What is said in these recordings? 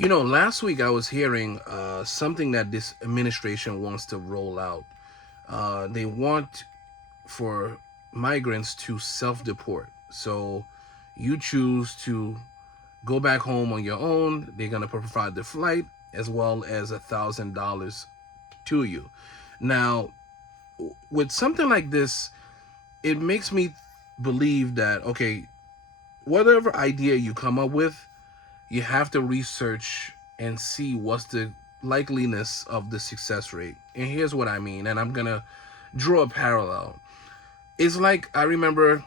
Last week I was hearing something that this administration wants to roll out. They want for migrants to self-deport. So you choose to go back home on your own. They're gonna provide the flight as well as $1,000 to you. Now, with something like this, it makes me believe that okay, whatever idea you come up with, you have to research and see what's the likeliness of the success rate. And here's what I mean, and I'm gonna draw a parallel. It's like I remember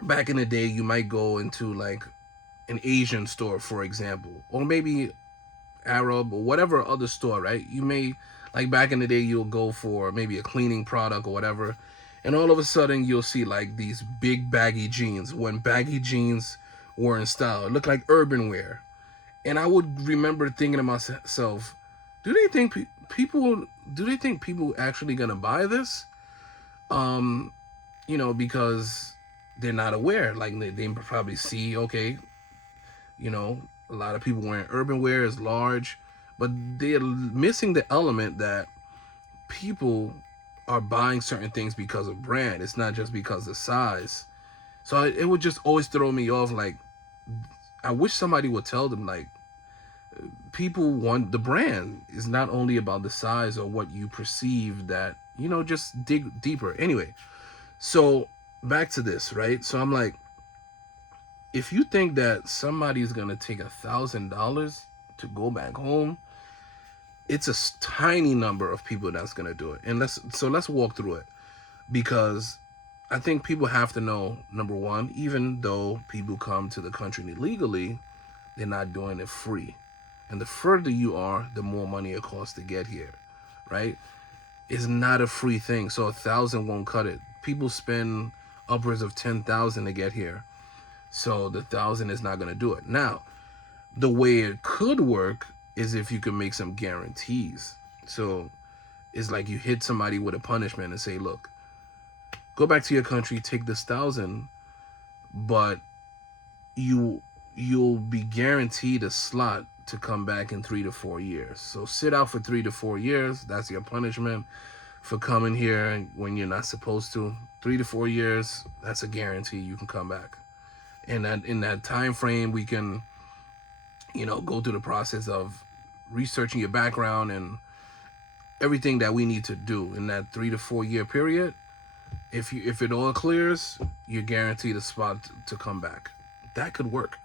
back in the day, you might go into like an Asian store, for example, or maybe Arab or whatever other store, right? You may, like back in the day, you'll go for maybe a cleaning product or whatever, and all of a sudden you'll see like these big baggy jeans. When baggy jeans were in style, it looked like urban wear. And I would remember thinking to myself, do they think people? Do they think people actually gonna buy this? Um, because they're not aware. Like they probably see, okay, you know, a lot of people wearing urban wear is large, but they're missing the element that people are buying certain things because of brand. It's not just because of size. So it would just always throw me off. Like I wish somebody would tell them like people want the brand is not only about the size or what you perceive that just dig deeper anyway. So back to this, right? So I'm like, if you think that somebody's gonna take $1,000 to go back home, it's a tiny number of people that's gonna do it. And let's walk through it, because I think people have to know, number one, even though people come to the country illegally, they're not doing it free. And the further you are, the more money it costs to get here, right? It's not a free thing. So 1,000 won't cut it. People spend upwards of 10,000 to get here. So the 1,000 is not going to do it. Now, the way it could work is if you could make some guarantees. So it's like you hit somebody with a punishment and say, look, go back to your country, take this 1,000, but you you'll be guaranteed a slot to come back in 3 to 4 years. So sit out for 3 to 4 years. That's your punishment for coming here when you're not supposed to. 3 to 4 years, that's a guarantee you can come back. And that in that time frame, we can, go through the process of researching your background and everything that we need to do in that 3 to 4 year period. If it all clears, you're guaranteed a spot to come back. That could work,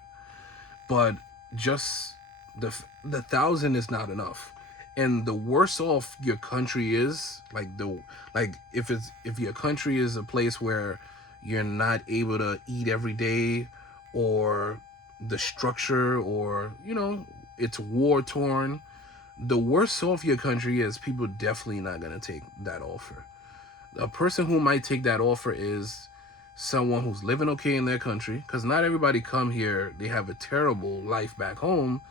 but just the 1,000 is not enough. And the worse off your country is, if your country is a place where you're not able to eat every day, or the structure, or it's war torn, the worse off your country is, people definitely not gonna take that offer. A person who might take that offer is someone who's living okay in their country, because not everybody come here, they have a terrible life back home.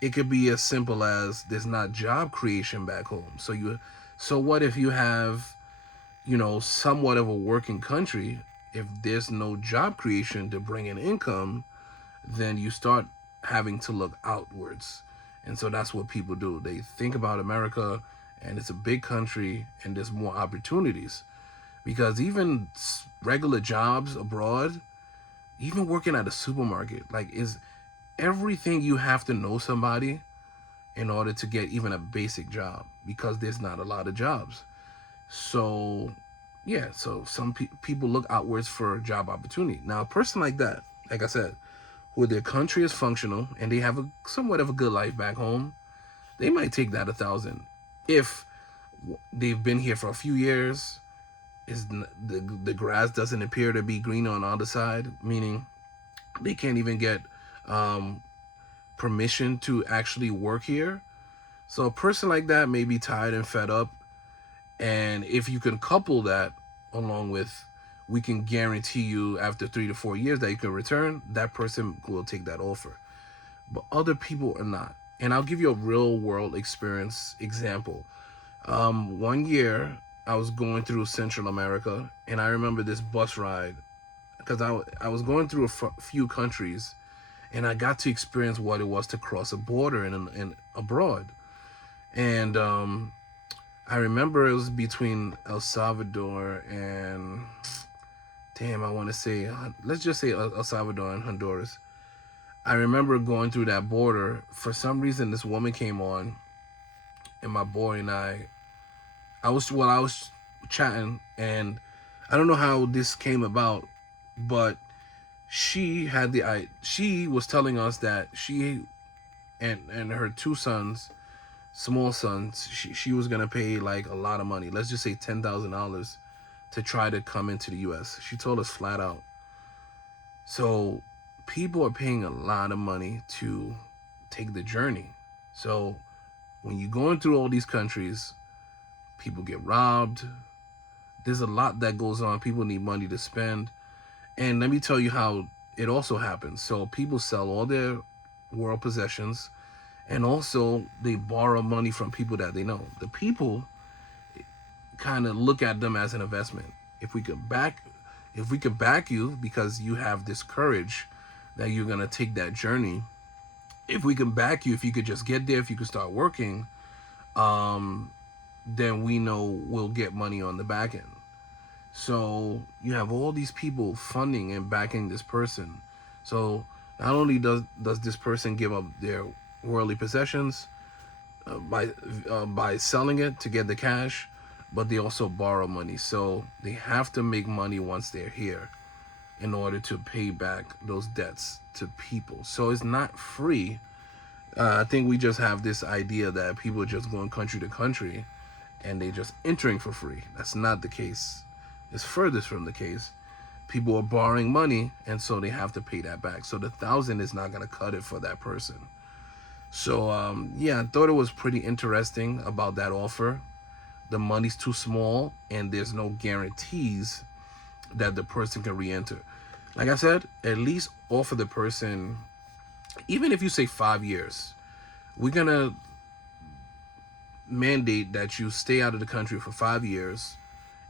It could be as simple as there's not job creation back home. So what if you have, somewhat of a working country? If there's no job creation to bring in income, then you start having to look outwards. And so that's what people do. They think about America, and it's a big country and there's more opportunities. Because even regular jobs abroad, even working at a supermarket, like, is everything you have to know somebody in order to get even a basic job, because there's not a lot of jobs. So yeah, so some people look outwards for job opportunity. Now a person like that, like I said, where their country is functional and they have a somewhat of a good life back home, they might take that 1,000 if they've been here for a few years. Is the grass doesn't appear to be green on the other side, meaning they can't even get um, permission to actually work here. So a person like that may be tired and fed up. And if you can couple that along with, we can guarantee you after 3 to 4 years that you can return, that person will take that offer. But other people are not. And I'll give you a real world experience example. One year I was going through Central America, and I remember this bus ride, because I was going through a few countries, and I got to experience what it was to cross a border in abroad. And I remember it was between El Salvador and, damn, I want to say, let's just say El Salvador and Honduras. I remember going through that border. For some reason, this woman came on, and my boy and I was chatting, and I don't know how this came about, but she was telling us that she and her two sons, small sons, she was gonna pay like a lot of money. Let's just say $10,000 to try to come into the U.S. She told us flat out. So people are paying a lot of money to take the journey. So when you're going through all these countries, people get robbed. There's a lot that goes on. People need money to spend. And let me tell you how it also happens. So people sell all their world possessions, and also they borrow money from people that they know. The people kind of look at them as an investment. If we could back if we could back you because you have this courage that you're going to take that journey, if we can back you, if you could just get there, if you could start working, um then we know we'll get money on the back end. So you have all these people funding and backing this person. So not only does this person give up their worldly possessions by selling it to get the cash, but they also borrow money. So they have to make money once they're here in order to pay back those debts to people. So it's not free. I think we just have this idea that people are just going country to country and they just entering for free. That's not the case. It's furthest from the case. People are borrowing money, and so they have to pay that back. So the 1,000 is not gonna cut it for that person. So yeah, I thought it was pretty interesting about that offer. The money's too small, and there's no guarantees that the person can re-enter. Like I said, at least offer the person, even if you say 5 years, we're gonna mandate that you stay out of the country for 5 years.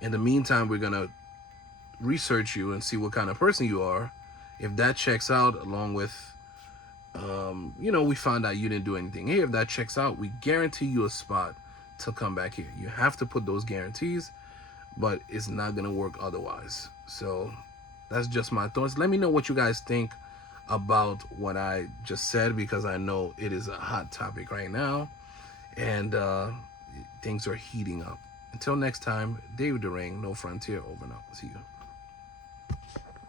In the meantime, we're gonna research you and see what kind of person you are. If that checks out, along with, we find out you didn't do anything here. If that checks out, we guarantee you a spot to come back here. You have to put those guarantees, but it's not gonna work otherwise. So that's just my thoughts. Let me know what you guys think about what I just said, because I know it is a hot topic right now, and things are heating up. Until next time, David Durang, No Frontier, over and out. See you.